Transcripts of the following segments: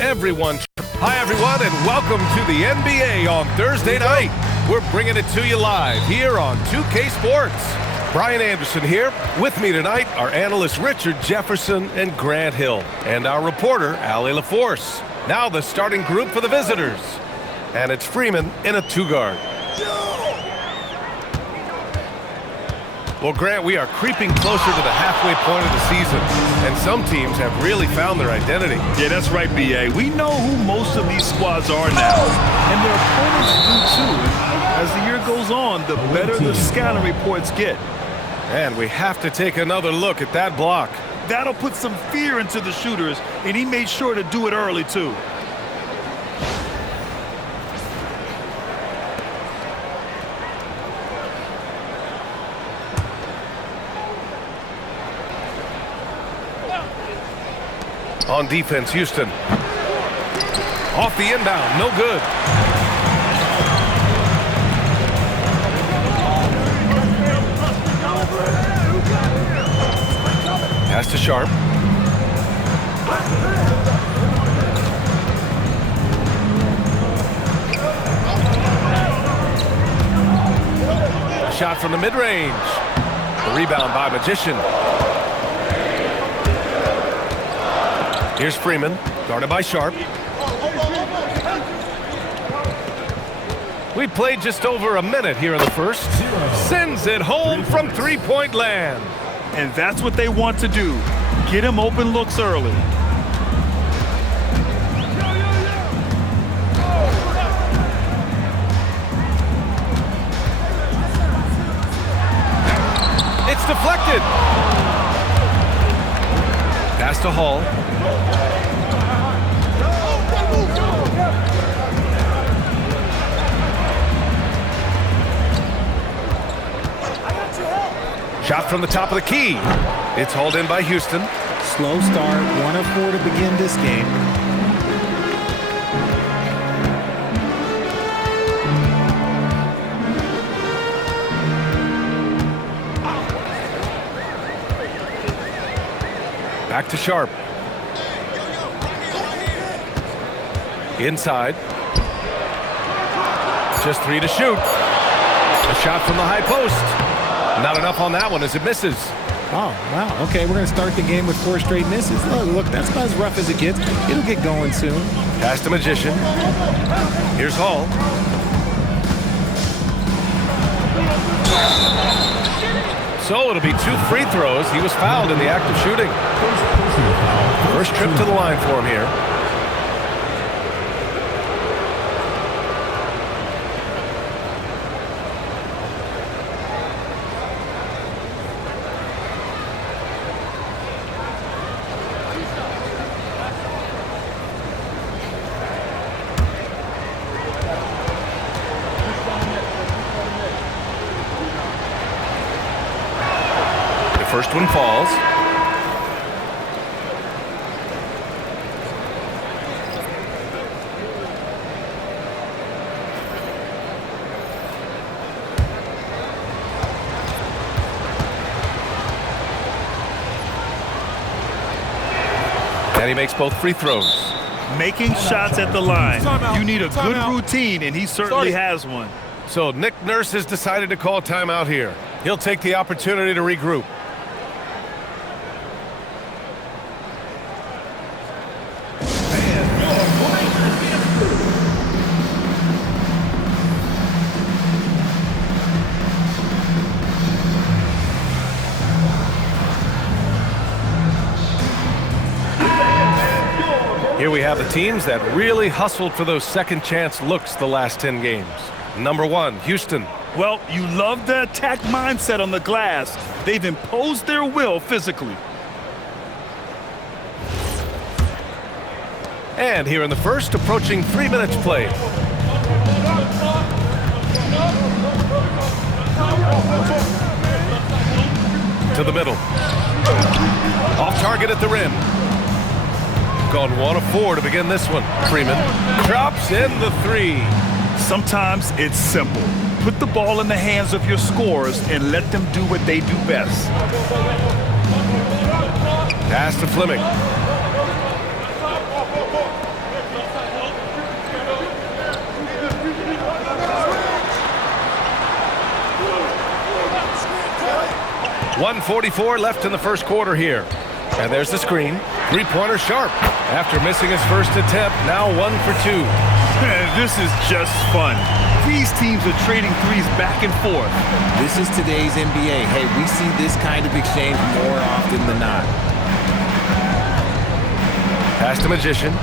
everyone. Hi, everyone, and welcome to the NBA on Thursday night. We're bringing it to you live here on 2K Sports. Brian Anderson here. With me tonight are analysts Richard Jefferson and Grant Hill, and our reporter, Allie LaForce. Now the starting group for the visitors. And it's Freeman in a two-guard. Well, Grant, we are creeping closer to the halfway point of the season, and some teams have really found their identity. Yeah, that's right, B.A. We know who most of these squads are now, and their opponents do too. As the year goes on, the better the scouting reports get. And we have to take another look at that block. That'll put some fear into the shooters, and he made sure to do it early, too. On defense, Houston. Off the inbound, no good. Pass to Sharp. A shot from the mid-range. The rebound by Magician. Here's Freeman, guarded by Sharp. We played just over a minute here in the first. Sends it home from three-point land. And that's what they want to do. Get him open looks early. It's deflected. Pass to Hall. Shot from the top of the key. It's hauled in by Houston. Slow start, 1 of 4 to begin this game. Back to Sharp. Inside. Just 3 to shoot. A shot from the high post. Not enough on that one as it misses. Oh, wow. Okay, we're going to start the game with 4 straight misses. Oh, look, that's about as rough as it gets. It'll get going soon. Pass to Magician. Here's Hall. So it'll be 2 free throws. He was fouled in the act of shooting. First trip to the line for him here. First one falls. And he makes both free throws. Making shots at the line. You need a good routine, and he certainly has one. So Nick Nurse has decided to call timeout here. He'll take the opportunity to regroup. Here we have the teams that really hustled for those second chance looks the last 10 games. Number 1, Houston. Well, you love the attack mindset on the glass. They've imposed their will physically. And here in the first, approaching 3 minutes played. To the middle. Off target at the rim. Gone 1 of 4 to begin this one. Freeman drops in the 3. Sometimes it's simple. Put the ball in the hands of your scorers and let them do what they do best. Pass to Fleming. 1:44 left in the first quarter here. And there's the screen. Three-pointer Sharp. After missing his first attempt, now 1 for 2. This is just fun. These teams are trading threes back and forth. This is today's NBA. Hey, we see this kind of exchange more often than not. Pass to Magician.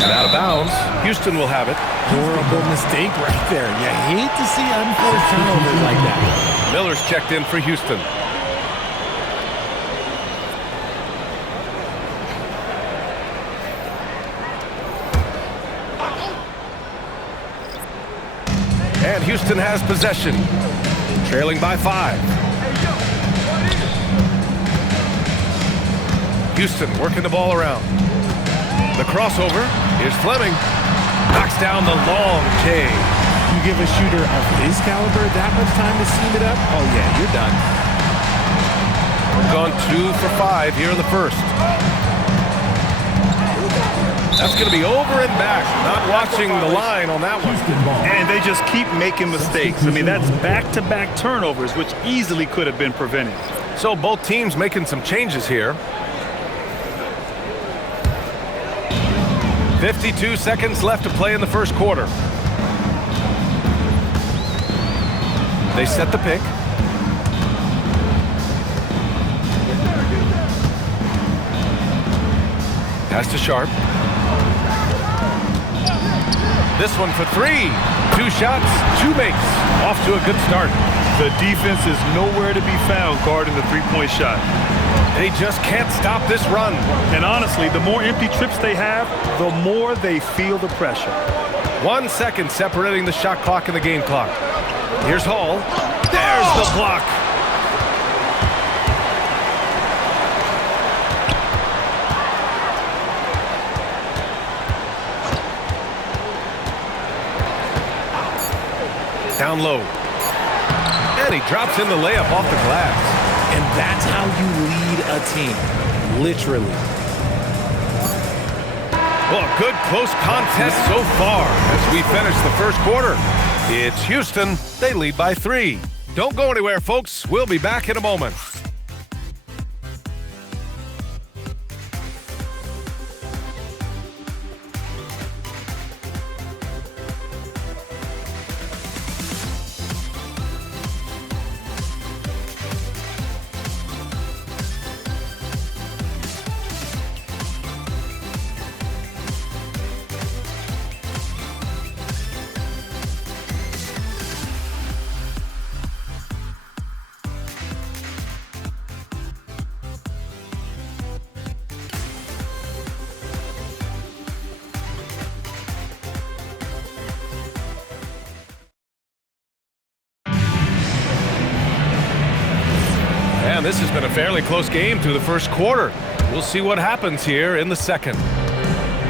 And out of bounds. Houston will have it. Horrible mistake right there. You hate to see unforced turnovers like that. Miller's checked in for Houston. And Houston has possession, trailing by 5. Houston working the ball around. The crossover. Here's Fleming. Knocks down the long J. You give a shooter of his caliber that much time to seam it up, oh yeah, you're done. Gone 2 for 5 here in the first. That's going to be over and back. Not watching the line on that one. And they just keep making mistakes. I mean, that's back-to-back turnovers, which easily could have been prevented. So both teams making some changes here. 52 seconds left to play in the first quarter. They set the pick. Pass to Sharp. This one for 3. 2 shots, 2 makes. Off to a good start. The defense is nowhere to be found guarding the three-point shot. They just can't stop this run. And honestly, the more empty trips they have, the more they feel the pressure. 1 second separating the shot clock and the game clock. Here's Hall. There's the block. Down low. And he drops in the layup off the glass. And that's how you lead a team. Literally. Well, a good close contest so far as we finish the first quarter. It's Houston. They lead by 3. Don't go anywhere, folks. We'll be back in a moment. And this has been a fairly close game through the first quarter. We'll see what happens here in the second.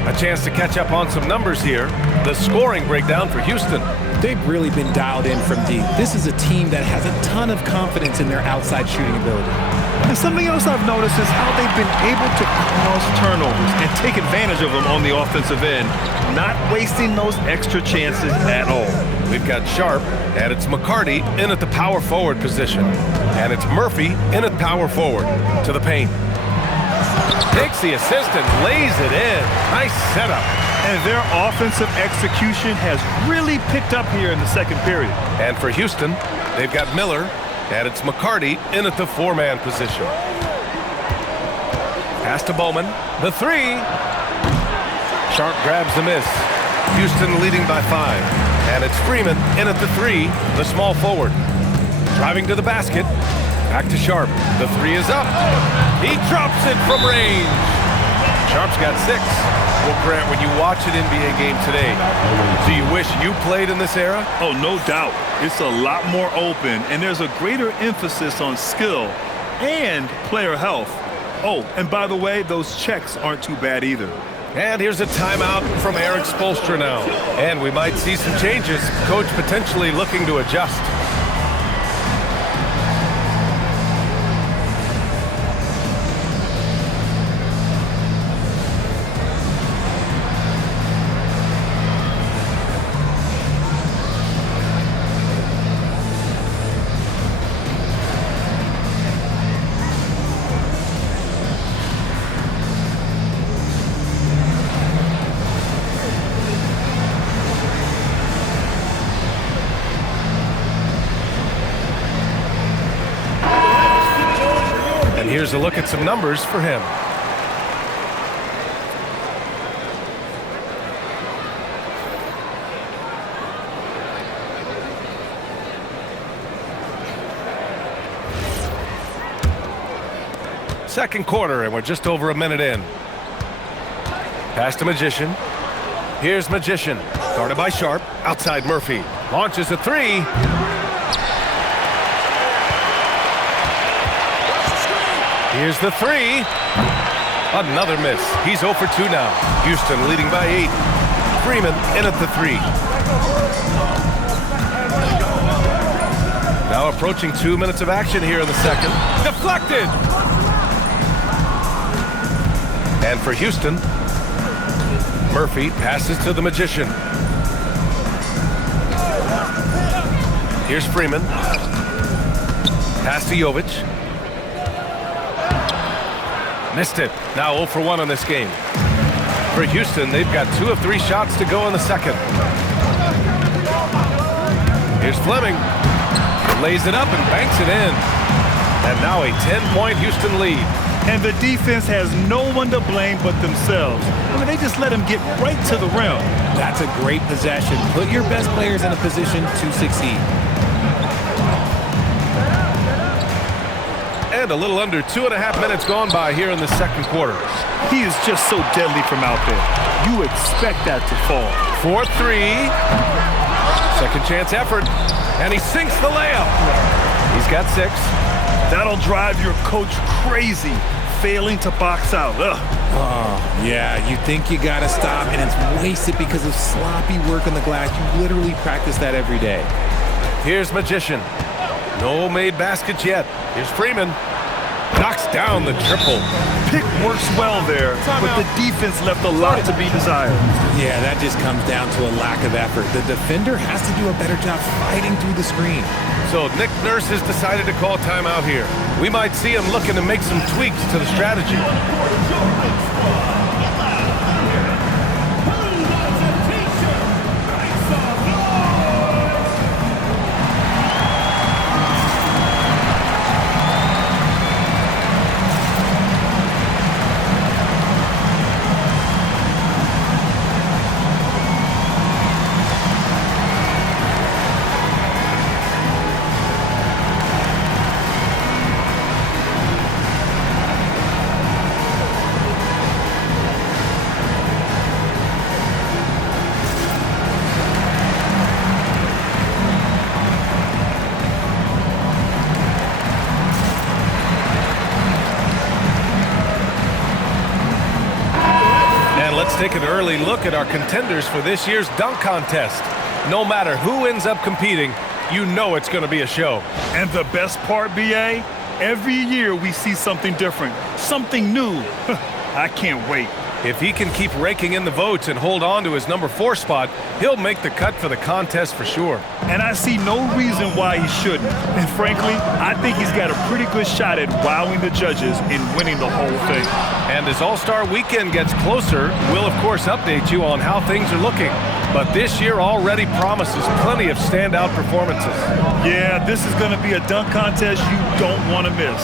A chance to catch up on some numbers here. The scoring breakdown for Houston. They've really been dialed in from deep. This is a team that has a ton of confidence in their outside shooting ability. And something else I've noticed is how they've been able to cause turnovers and take advantage of them on the offensive end, not wasting those extra chances at all. We've got Sharp, and it's McCarty in at the power forward position. And it's Murphy in at power forward to the paint. Takes the assist and lays it in. Nice setup. And their offensive execution has really picked up here in the second period. And for Houston, they've got Miller, and it's McCarty in at the 4-man position. Pass to Bowman. The 3. Sharp grabs the miss. Houston leading by 5. And it's Freeman in at the 3, the small forward. Driving to the basket. Back to Sharp. The 3 is up. He drops it from range. Sharp's got 6. Well, Grant, when you watch an NBA game today, do you wish you played in this era? Oh, no doubt. It's a lot more open, and there's a greater emphasis on skill and player health. Oh, and by the way, those checks aren't too bad either. And here's a timeout from Eric Spoelstra now. And we might see some changes. Coach potentially looking to adjust. Here's a look at some numbers for him. Second quarter, and we're just over a minute in. Pass to Magician. Here's Magician. Guarded by Sharp. Outside Murphy. Launches a three. Here's the three. Another miss. He's 0 for 2 now. Houston leading by 8. Freeman in at the 3. Now approaching 2 minutes of action here in the second. Deflected. And for Houston, Murphy passes to the Magician. Here's Freeman. Pass to Jovic. Missed it. Now 0 for 1 on this game. For Houston, they've got 2 of 3 shots to go in the second. Here's Fleming. Lays it up and banks it in. And now a 10-point Houston lead. And the defense has no one to blame but themselves. I mean, they just let him get right to the rim. That's a great possession. Put your best players in a position to succeed. And a little under 2.5 minutes gone by here in the second quarter. He is just so deadly from out there. You expect that to fall. 4-3. Second chance effort. And he sinks the layup. He's got 6. That'll drive your coach crazy, failing to box out. Ugh. Oh, yeah, you think you got to stop, and it's wasted because of sloppy work on the glass. You literally practice that every day. Here's Magician. No made baskets yet. Here's Freeman. Knocks down the triple. Pick works well there, but the defense left a lot to be desired. Yeah, that just comes down to a lack of effort. The defender has to do a better job fighting through the screen. So Nick Nurse has decided to call timeout here. We might see him looking to make some tweaks to the strategy. Let's take an early look at our contenders for this year's dunk contest. No matter who ends up competing, you know it's going to be a show. And the best part, B.A., every year we see something different, something new. I can't wait. If he can keep raking in the votes and hold on to his number 4 spot, he'll make the cut for the contest for sure. And I see no reason why he shouldn't. And frankly, I think he's got a pretty good shot at wowing the judges and winning the whole thing. And as All-Star Weekend gets closer, we'll of course update you on how things are looking. But this year already promises plenty of standout performances. Yeah, this is going to be a dunk contest you don't want to miss.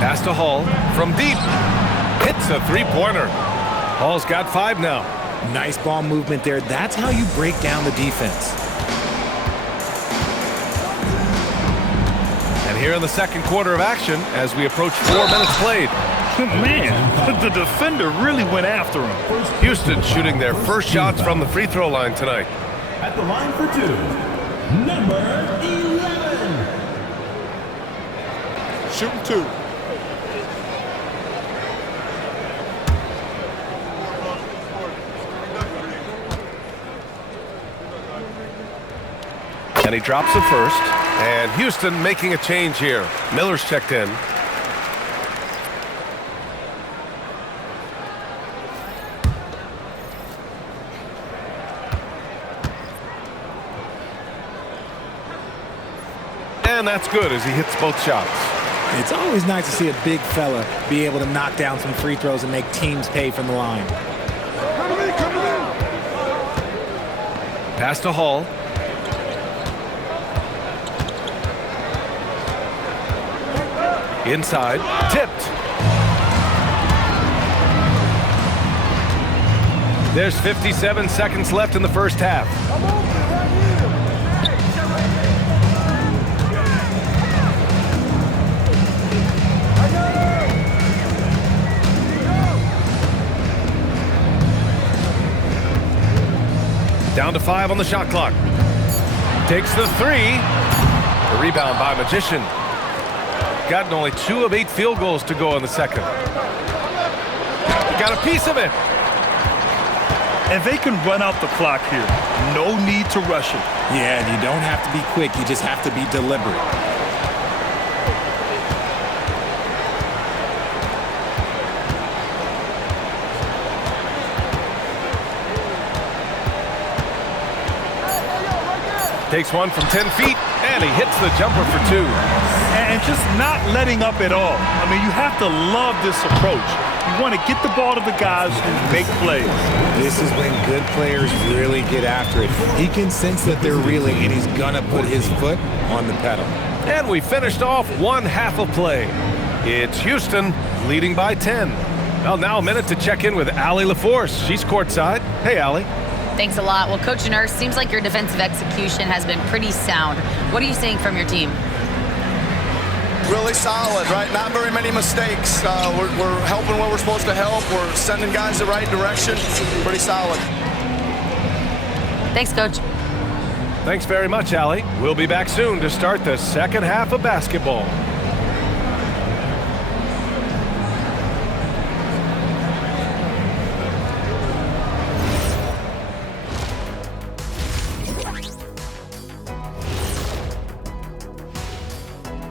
Pass to Hall from deep. Hits a three-pointer. Hall's got 5 now. Nice ball movement there. That's how you break down the defense. And here in the second quarter of action, as we approach 4 minutes played. Man, the defender really went after him. Houston shooting their first shots from the free throw line tonight. At the line for 2, number 11. Shooting 2. And he drops the first. And Houston making a change here. Miller's checked in. And that's good as he hits both shots. It's always nice to see a big fella be able to knock down some free throws and make teams pay from the line. Pass to Hall. Inside, tipped. There's 57 seconds left in the first half. Down to 5 on the shot clock. Takes the 3. The rebound by Magician. Gotten only 2 of 8 field goals to go in the second. Got a piece of it. And they can run out the clock here. No need to rush it. Yeah, and you don't have to be quick. You just have to be deliberate. Takes one from 10 feet, and he hits the jumper for 2. And just not letting up at all. I mean, you have to love this approach. You want to get the ball to the guys who make plays. This is when good players really get after it. He can sense that they're reeling, and he's going to put his foot on the pedal. And we finished off one half of play. It's Houston leading by 10. Well, now a minute to check in with Allie LaForce. She's courtside. Hey, Allie. Thanks a lot. Well, Coach Nurse, seems like your defensive execution has been pretty sound. What are you seeing from your team? Really solid, right? Not very many mistakes. We're helping where we're supposed to help. We're sending guys the right direction. Pretty solid. Thanks, Coach. Thanks very much, Allie. We'll be back soon to start the second half of basketball.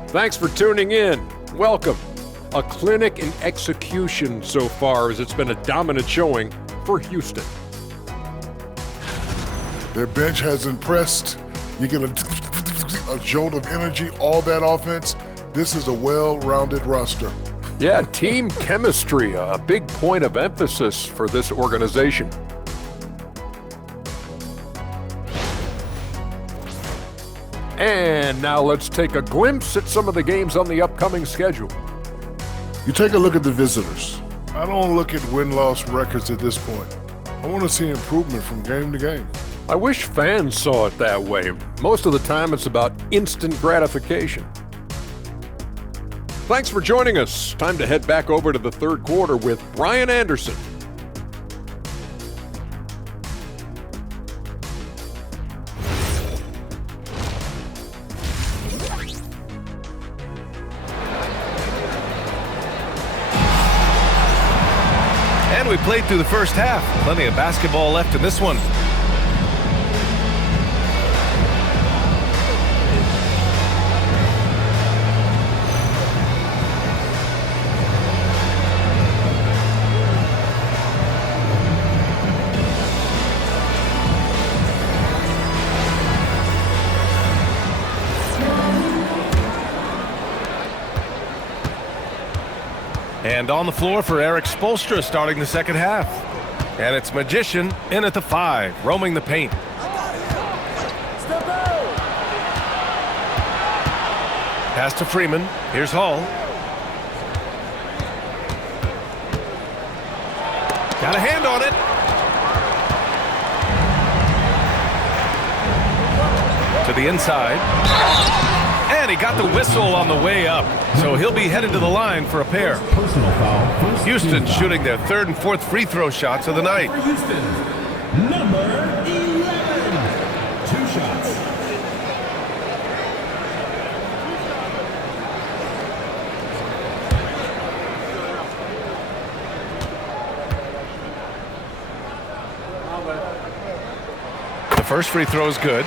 Thanks for tuning in. Welcome. A clinic in execution so far, as it's been a dominant showing for Houston. Their bench has impressed. You get a jolt of energy, all that offense. This is a well-rounded roster. Yeah, team chemistry, a big point of emphasis for this organization. And now let's take a glimpse at some of the games on the upcoming schedule. You take a look at the visitors. I don't look at win-loss records at this point. I want to see improvement from game to game. I wish fans saw it that way. Most of the time it's about instant gratification. Thanks for joining us. Time to head back over to the third quarter with Brian Anderson. And we played through the first half. Plenty of basketball left in this one. And on the floor for Eric Spoelstra starting the second half. And it's Magician in at the 5, roaming the paint. Pass to Freeman. Here's Hall. Got a hand on it. To the inside. And he got the whistle on the way up. So he'll be headed to the line for a pair. Personal foul. Houston shooting their third and fourth free throw shots of the night. For Houston, number 11. 2 shots. The first free throw is good.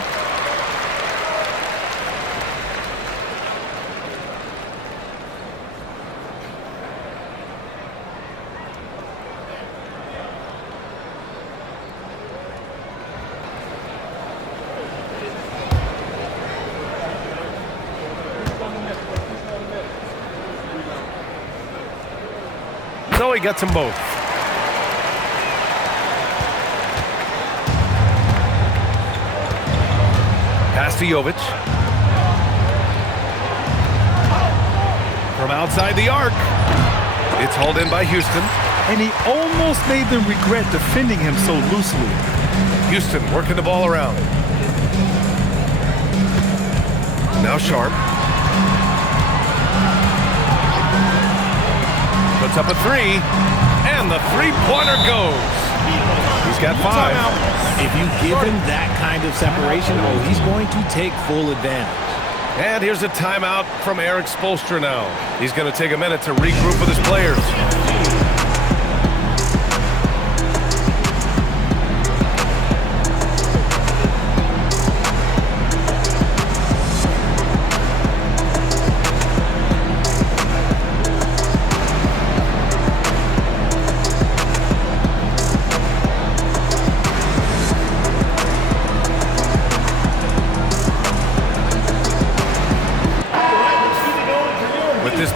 So he gets them both. Pass to Jovic. from outside the arc. It's hauled in by Houston. And he almost made them regret defending him so loosely. Houston working the ball around. Now Sharp. Puts up a three, and the three-pointer goes. He's got 5. If you give him that kind of separation, oh, he's going to take full advantage. And here's a timeout from Eric Spoelstra now. He's going to take a minute to regroup with his players.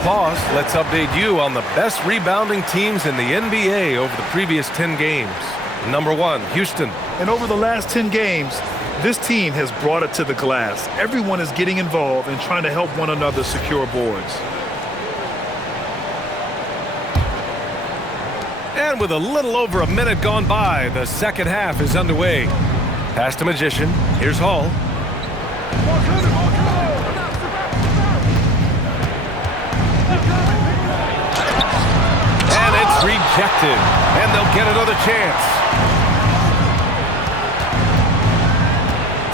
Pause. Let's update you on the best rebounding teams in the NBA over the previous 10 games. Number 1, Houston. And over the last 10 games, this team has brought it to the glass. Everyone is getting involved and trying to help one another secure boards. And with a little over a minute gone by, the second half is underway. Pass to Magician. Here's Hall. Rejected, and they'll get another chance.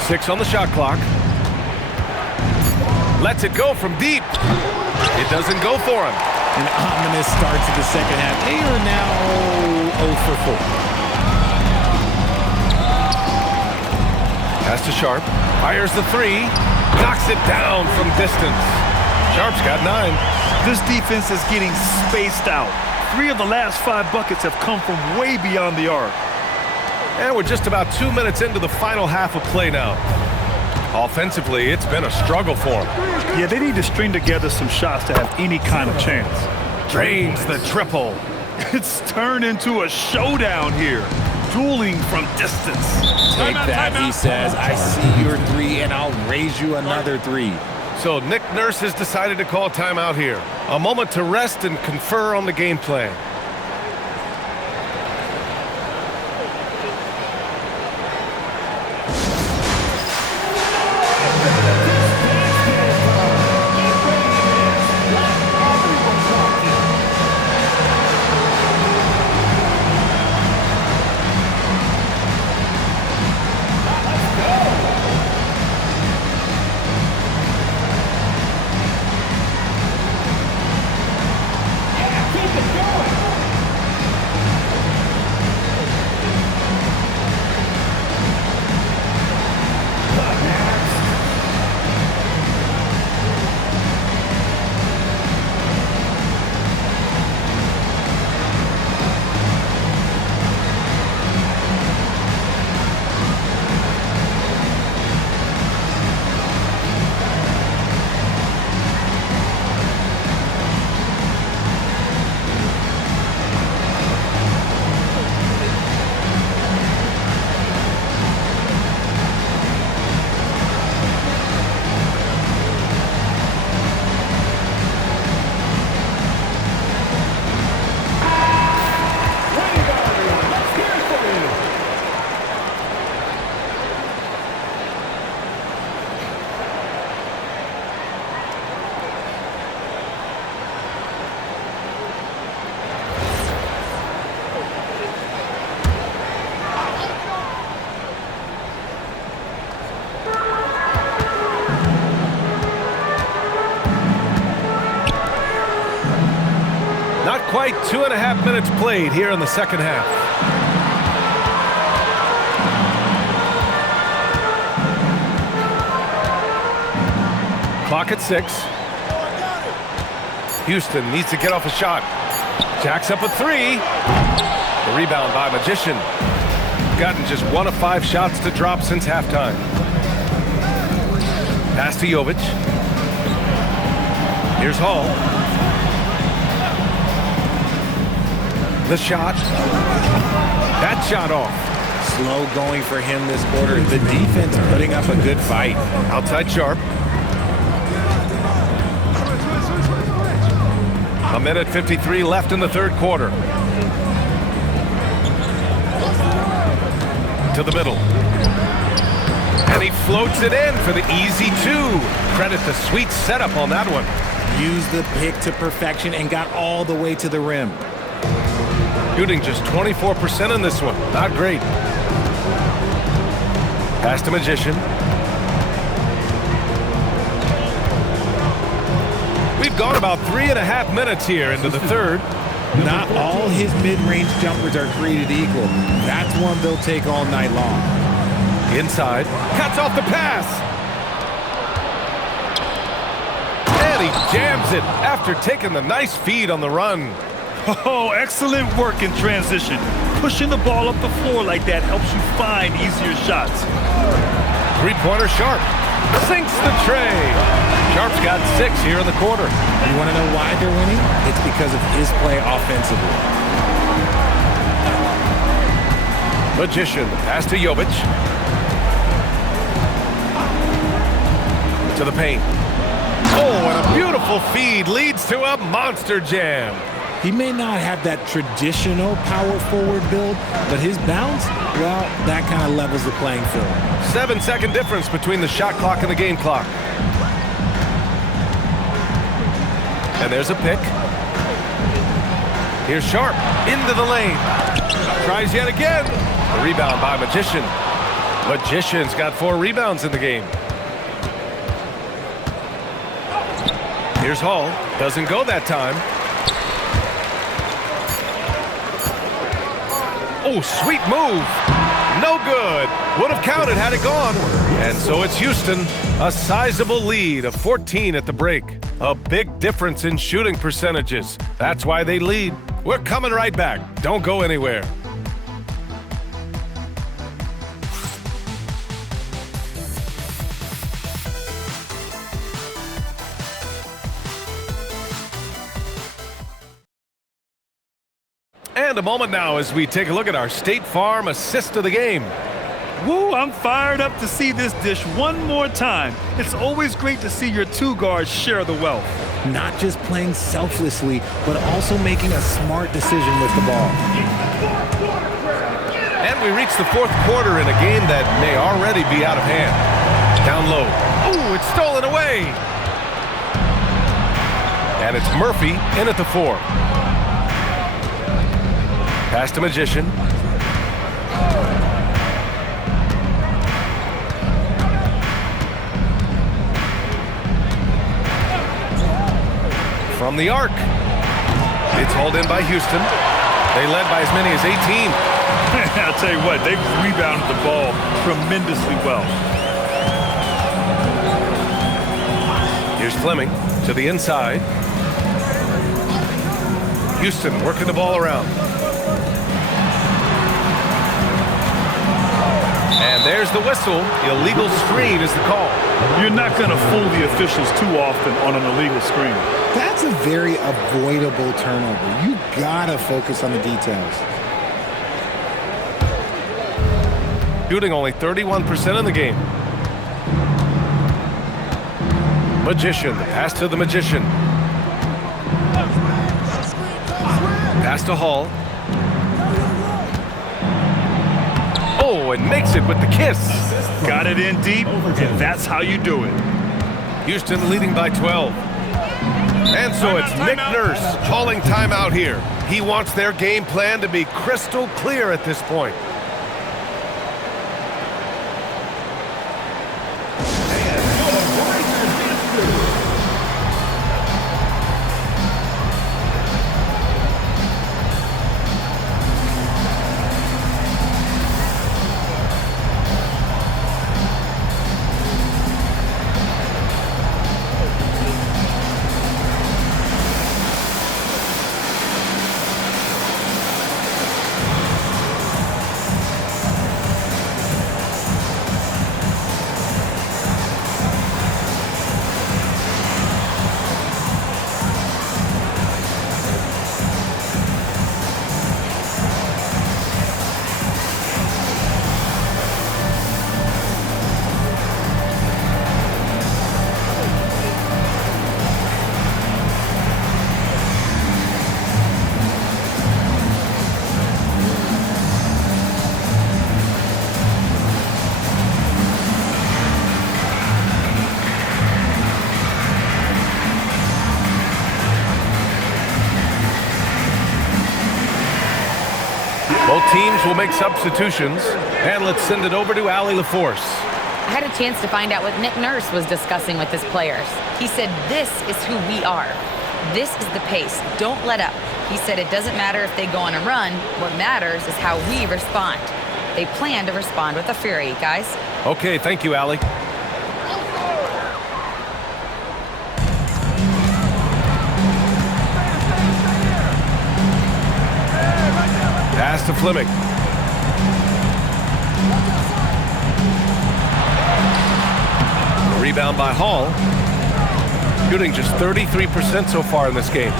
6 on the shot clock. Lets it go from deep. It doesn't go for him. An ominous start to the second half. They are now 0 for 4. Pass to Sharp. Fires the 3. Knocks it down from distance. Sharp's got 9. This defense is getting spaced out. 3 of the last 5 buckets have come from way beyond the arc. And we're just about 2 minutes into the final half of play now. Offensively, it's been a struggle for them. Yeah, they need to string together some shots to have any kind of chance. Drains the triple. It's turned into a showdown here. Dueling from distance. Take that, he says. I see your 3, and I'll raise you another 3. So Nick Nurse has decided to call a timeout here. A moment to rest and confer on the game plan. Quite 2.5 minutes played here in the second half. Clock at 6. Houston needs to get off a shot. Jacks up a 3. The rebound by Magician. Gotten just 1 of 5 shots to drop since halftime. Pass to Jovic. Here's Hall. The shot. That shot off. Slow going for him this quarter. The defense putting up a good fight. Outside Sharp. A minute 53 left in the third quarter. To the middle. And he floats it in for the easy two. Credit the sweet setup on that one. Used the pick to perfection and got all the way to the rim. Shooting just 24% in this one. Not great. Pass to Magician. We've gone about 3.5 minutes here into the third. Not all his mid-range jumpers are created equal. That's one they'll take all night long. Inside. Cuts off the pass. And he jams it after taking the nice feed on the run. Oh, excellent work in transition. Pushing the ball up the floor like that helps you find easier shots. Three-pointer Sharp. Sinks the tray. Sharp's got 6 here in the quarter. You want to know why they're winning? It's because of his play offensively. Magician. Pass to Jovic. To the paint. Oh, and a beautiful feed leads to a monster jam. He may not have that traditional power forward build, but his bounce, well, that kind of levels the playing field. 7-second difference between the shot clock and the game clock. And there's a pick. Here's Sharp into the lane. Tries yet again. A rebound by Magician. Magician's got 4 rebounds in the game. Here's Hall. Doesn't go that time. Oh, sweet move. No good. Would have counted had it gone. And so it's Houston. A sizable lead of 14 at the break. A big difference in shooting percentages. That's why they lead. We're coming right back. Don't go anywhere. And a moment now as we take a look at our State Farm assist of the game. Woo, I'm fired up to see this dish one more time. It's always great to see your two guards share the wealth. Not just playing selflessly, but also making a smart decision with the ball. And we reach the fourth quarter in a game that may already be out of hand. Down low. Ooh, it's stolen away. And it's Murphy in at the 4. Pass to Magician. From the arc. It's hauled in by Houston. They led by as many as 18. I'll tell you what, they've rebounded the ball tremendously well. Here's Fleming to the inside. Houston working the ball around. And there's the whistle. Illegal screen is the call. You're not going to fool the officials too often on an illegal screen. That's a very avoidable turnover. You gotta focus on the details. Shooting only 31% in the game. Magician, pass to the Magician. Pass to Hall. Oh, and makes it with the kiss. Got it in deep, and that's how you do it. Houston leading by 12. And so it's Nick Nurse calling timeout here. He wants their game plan to be crystal clear at this point. teams will make substitutions. And let's send it over to Allie LaForce. I had a chance to find out what Nick Nurse was discussing with his players. He said, this is who we are. This is the pace. Don't let up. He said it doesn't matter if they go on a run. What matters is how we respond. They plan to respond with a fury, guys. Okay, thank you, Allie. Pass to Fleming. Rebound by Hall. Shooting just 33% so far in this game.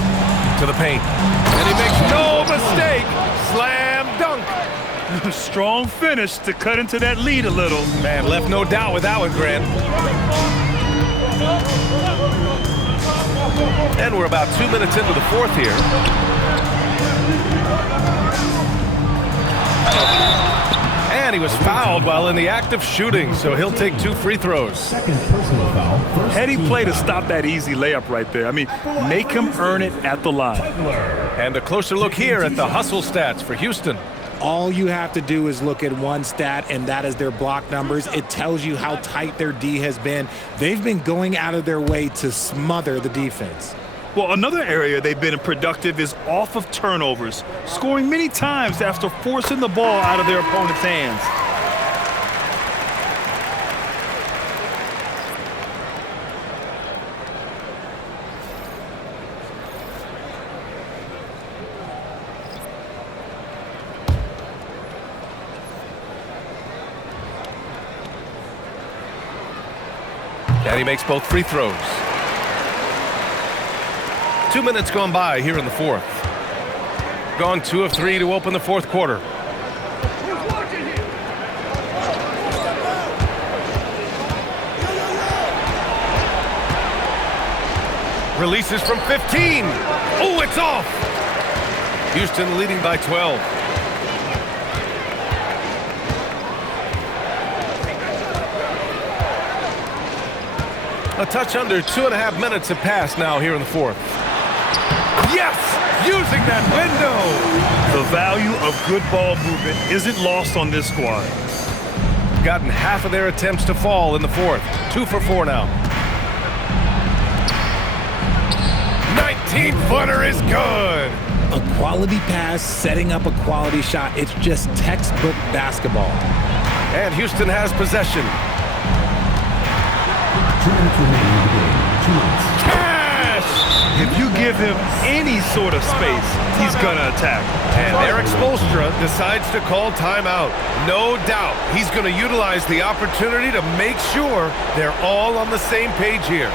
To the paint. And he makes no mistake. Slam dunk. Strong finish to cut into that lead a little. Man, left no doubt with that one, Grant. And we're about 2 minutes into the fourth here. And he was fouled while in the act of shooting, so he'll take 2 free throws. Second personal foul. Heady play to stop that easy layup right there. I mean, make him earn it at the line. And a closer look here at the hustle stats for Houston. All you have to do is look at one stat, and that is their block numbers. It tells you how tight their D has been. They've been going out of their way to smother the defense. Well, another area they've been productive is off of turnovers, scoring many times after forcing the ball out of their opponent's hands. And he makes both free throws. 2 minutes gone by here in the fourth. Gone 2 of 3 to open the fourth quarter. Releases from 15. Oh, it's off. Houston leading by 12. A touch under 2.5 minutes have passed now here in the fourth. Yes! Using that window! The value of good ball movement isn't lost on this squad. Gotten half of their attempts to fall in the fourth. 2 for 4 now. 19-footer is good! A quality pass, setting up a quality shot. It's just textbook basketball. And Houston has possession. 2 minutes remaining in the game. 2 minutes. Cash! If you give him any sort of space, he's gonna attack. And Eric Spoelstra decides to call timeout. No doubt he's going to utilize the opportunity to make sure they're all on the same page here.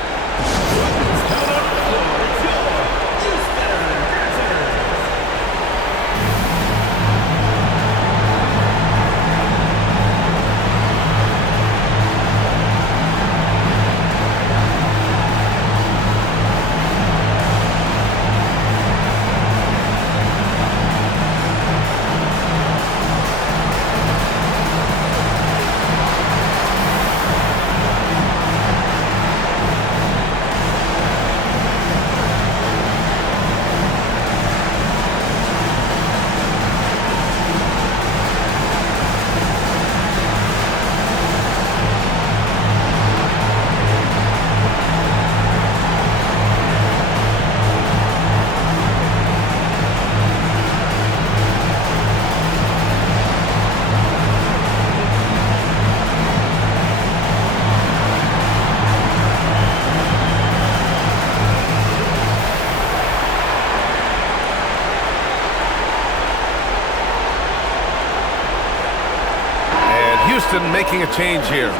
Houston making a change here.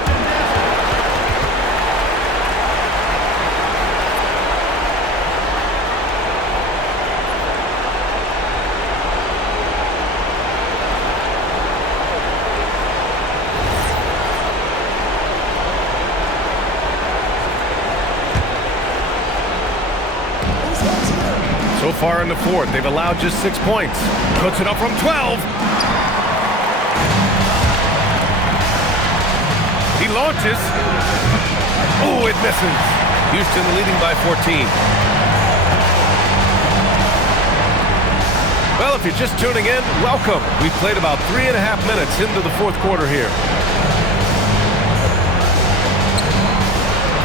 So far in the fourth, they've allowed just 6 points. Puts it up from 12. He launches. Oh, it misses. Houston leading by 14. Well, if you're just tuning in, welcome. We've played about 3.5 minutes into the fourth quarter here.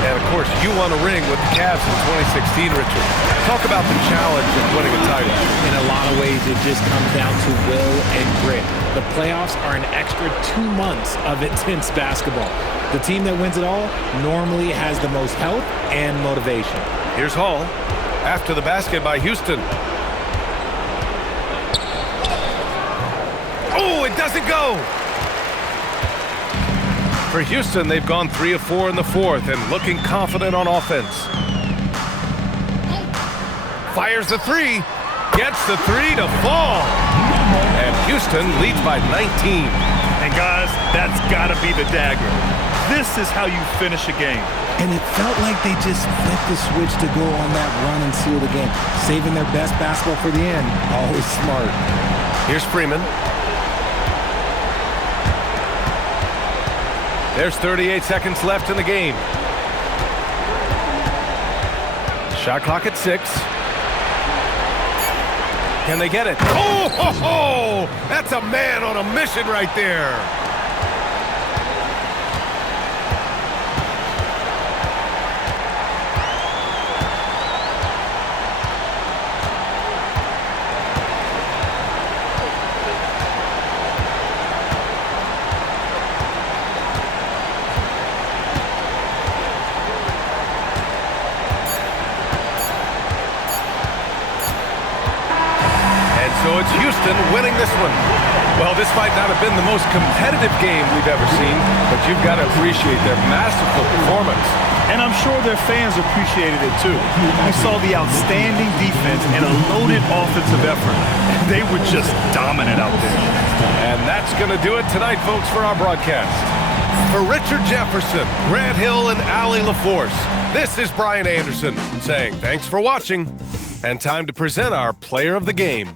And, of course, you won a ring with the Cavs in 2016, Richard. Talk about the challenge of winning a title. In a lot of ways, it just comes down to will and grit. The playoffs are an extra 2 months of intense basketball. The team that wins it all normally has the most health and motivation. Here's Hall after the basket by Houston. Oh, it doesn't go. For Houston, they've gone 3 of 4 in the fourth and looking confident on offense. Fires the three, gets the three to fall. And Houston leads by 19. And guys, that's got to be the dagger. This is how you finish a game. And it felt like they just flipped the switch to go on that run and seal the game. Saving their best basketball for the end. Always smart. Here's Freeman. There's 38 seconds left in the game. Shot clock at 6. Can they get it? Oh, ho, ho! That's a man on a mission right there. So it's Houston winning this one. Well, this might not have been the most competitive game we've ever seen, but you've got to appreciate their masterful performance. And I'm sure their fans appreciated it too. We saw the outstanding defense and a loaded offensive effort. They were just dominant out there. And that's going to do it tonight, folks, for our broadcast. For Richard Jefferson, Grant Hill, and Allie LaForce, this is Brian Anderson saying thanks for watching and time to present our player of the game.